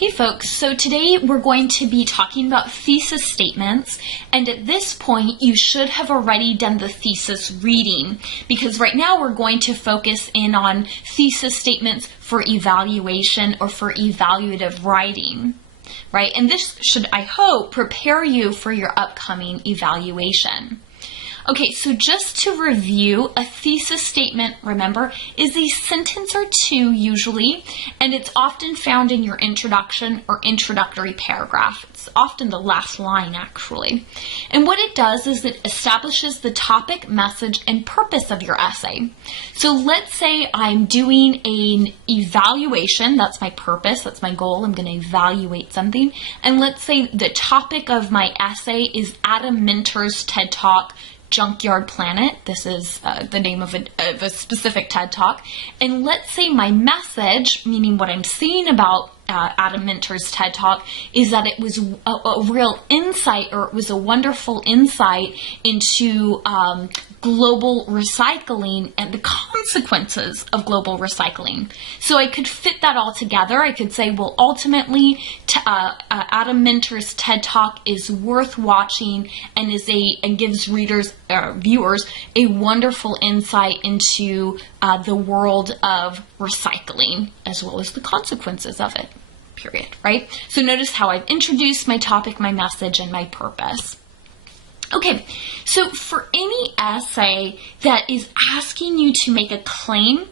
Hey folks, so today we're going to be talking about thesis statements, and at this point you should have already done the thesis reading, because right now we're going to focus in on thesis statements for evaluation or for evaluative writing, right? And this should, I hope, prepare you for your upcoming evaluation. Okay, so just to review, a thesis statement, remember, is a sentence or two usually, and it's often found in your introduction or introductory paragraph. It's often the last line, actually. And what it does is it establishes the topic, message, and purpose of your essay. So let's say I'm doing an evaluation. That's my purpose. That's my goal. I'm going to evaluate something. And let's say the topic of my essay is Adam Minter's TED Talk, Junkyard Planet. This is the name of a specific TED Talk. And let's say my message, meaning what I'm saying about Adam Minter's TED Talk, is that it was a real insight, or it was a wonderful insight into global recycling and the consequences of global recycling. So I could fit that all together. I could say, well, ultimately, Adam Minter's TED Talk is worth watching and gives readers or viewers a wonderful insight into the world of recycling as well as the consequences of it. Period, right? So notice how I've introduced my topic, my message, and my purpose. Okay, so for any essay that is asking you to make a claim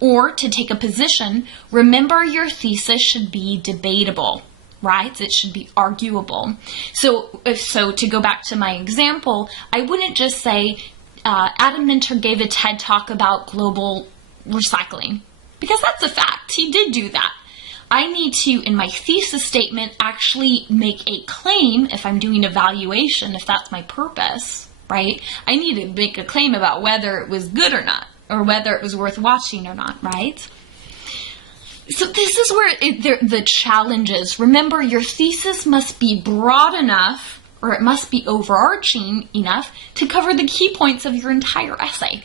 or to take a position, remember your thesis should be debatable, right? It should be arguable. So to go back to my example, I wouldn't just say Adam Minter gave a TED Talk about global recycling, because that's a fact. He did do that. I need to, in my thesis statement, actually make a claim if I'm doing evaluation, if that's my purpose, right? I need to make a claim about whether it was good or not, or whether it was worth watching or not, right? So this is where the challenge is. Remember, your thesis must be broad enough, or it must be overarching enough to cover the key points of your entire essay,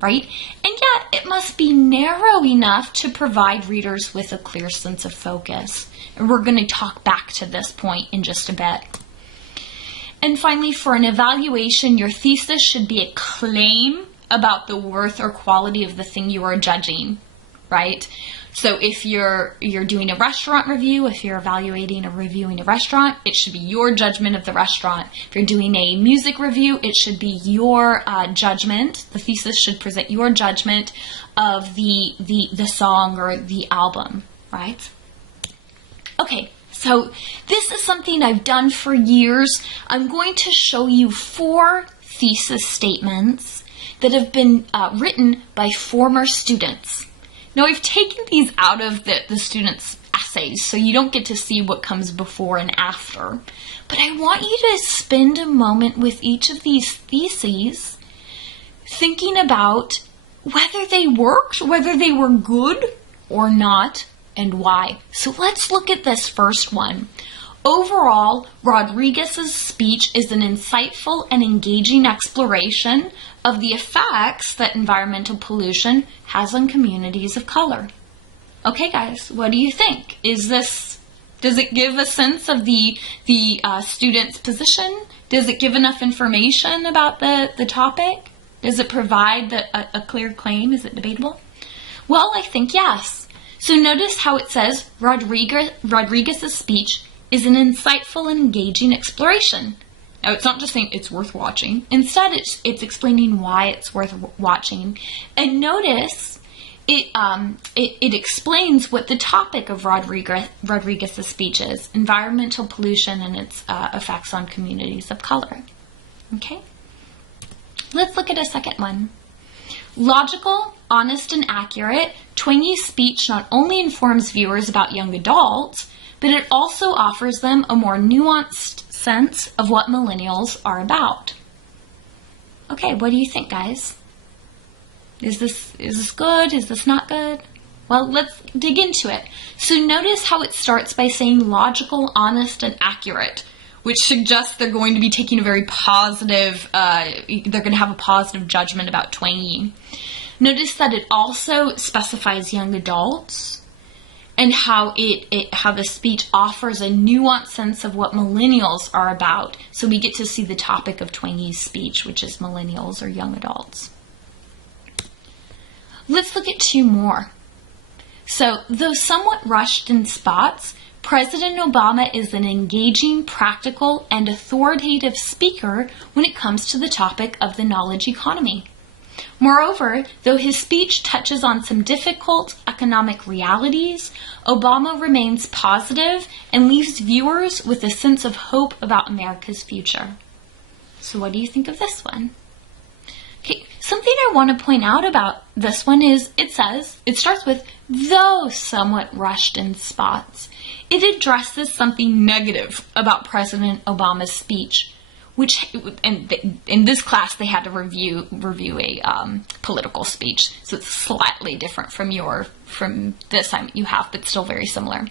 right? And yet it must be narrow enough to provide readers with a clear sense of focus. And we're going to talk back to this point in just a bit. And finally, for an evaluation, your thesis should be a claim about the worth or quality of the thing you are judging, right? So if you're doing a restaurant review, if you're evaluating or reviewing a restaurant, it should be your judgment of the restaurant. If you're doing a music review, it should be your judgment. The thesis should present your judgment of the song or the album, right? Okay, so this is something I've done for years. I'm going to show you 4 thesis statements that have been written by former students. Now, I've taken these out of the students' essays, so you don't get to see what comes before and after. But I want you to spend a moment with each of these theses thinking about whether they worked, whether they were good or not, and why. So let's look at this first one. Overall, Rodriguez's speech is an insightful and engaging exploration of the effects that environmental pollution has on communities of color. Okay, guys, what do you think? Does it give a sense of the student's position? Does it give enough information about the topic? Does it provide a clear claim? Is it debatable? Well, I think yes. So notice how it says Rodriguez's speech is an insightful and engaging exploration. Now, it's not just saying it's worth watching. Instead, it's explaining why it's worth watching. And notice it explains what the topic of Rodriguez's speech is: environmental pollution and its effects on communities of color. Okay? Let's look at a second one. Logical, honest, and accurate, Twangy's speech not only informs viewers about young adults, but it also offers them a more nuanced sense of what millennials are about. Okay, what do you think, guys? Is this good? Is this not good? Well, let's dig into it. So notice how it starts by saying logical, honest, and accurate, which suggests they're going to be taking a very positive, they're going to have a positive judgment about Twangy. Notice that it also specifies young adults. and how how the speech offers a nuanced sense of what millennials are about. So we get to see the topic of Twangie's speech, which is millennials or young adults. Let's look at two more. So, though somewhat rushed in spots, President Obama is an engaging, practical, and authoritative speaker when it comes to the topic of the knowledge economy. Moreover, though his speech touches on some difficult economic realities, Obama remains positive and leaves viewers with a sense of hope about America's future. So what do you think of this one? Okay, something I want to point out about this one is it starts with, though somewhat rushed in spots. It addresses something negative about President Obama's speech, which, in this class, they had to review a political speech, so it's slightly different from this time you have, but still very similar.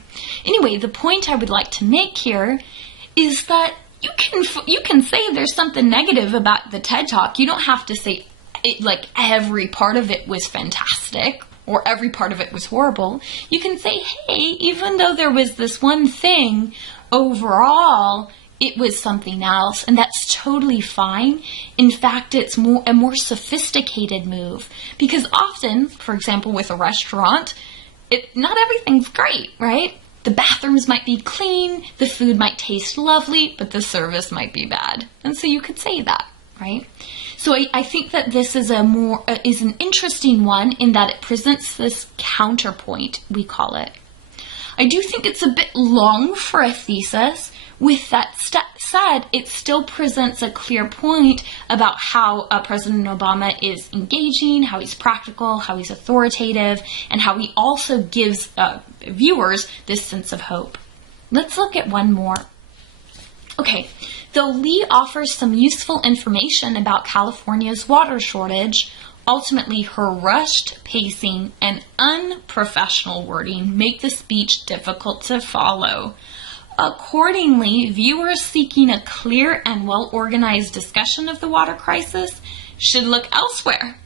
Anyway, the point I would like to make here is that you can say there's something negative about the TED Talk. You don't have to say like every part of it was fantastic or every part of it was horrible. You can say, hey, even though there was this one thing, overall, it was something else, and that's totally fine. In fact, it's a more sophisticated move, because often, for example, with a restaurant, not everything's great, right? The bathrooms might be clean, the food might taste lovely, but the service might be bad. And so you could say that, right? So I think that this is is an interesting one in that it presents this counterpoint, we call it. I do think it's a bit long for a thesis. With that said, it still presents a clear point about how President Obama is engaging, how he's practical, how he's authoritative, and how he also gives viewers this sense of hope. Let's look at one more. Okay, though Lee offers some useful information about California's water shortage, ultimately her rushed pacing and unprofessional wording make the speech difficult to follow. Accordingly, viewers seeking a clear and well-organized discussion of the water crisis should look elsewhere.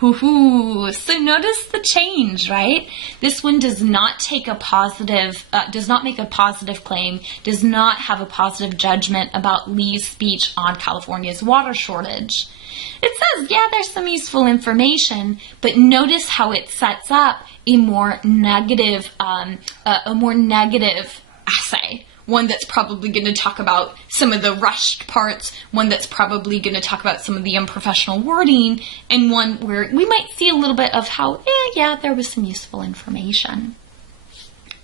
So notice the change, right? This one does not take does not make a positive claim, does not have a positive judgment about Lee's speech on California's water shortage. It says, yeah, there's some useful information, but notice how it sets up a more negative essay. One that's probably going to talk about some of the rushed parts, one that's probably going to talk about some of the unprofessional wording, and one where we might see a little bit of how, yeah, there was some useful information.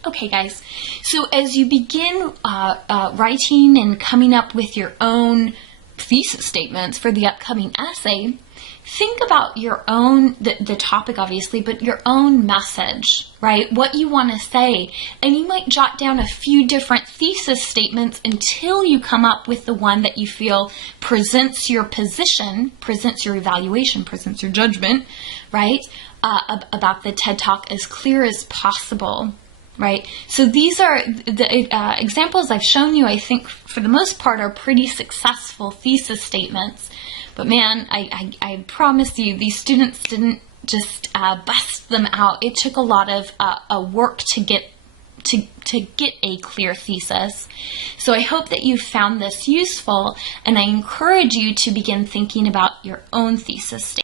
Okay, guys, so as you begin writing and coming up with your own thesis statements for the upcoming essay, think about your own, the topic obviously, but your own message, right? What you want to say. And you might jot down a few different thesis statements until you come up with the one that you feel presents your position, presents your evaluation, presents your judgment, right? About the TED Talk as clear as possible. Right? So these are the examples I've shown you, I think, for the most part, are pretty successful thesis statements. But man, I promise you, these students didn't just bust them out. It took a lot of work to get a clear thesis. So I hope that you found this useful, and I encourage you to begin thinking about your own thesis statement.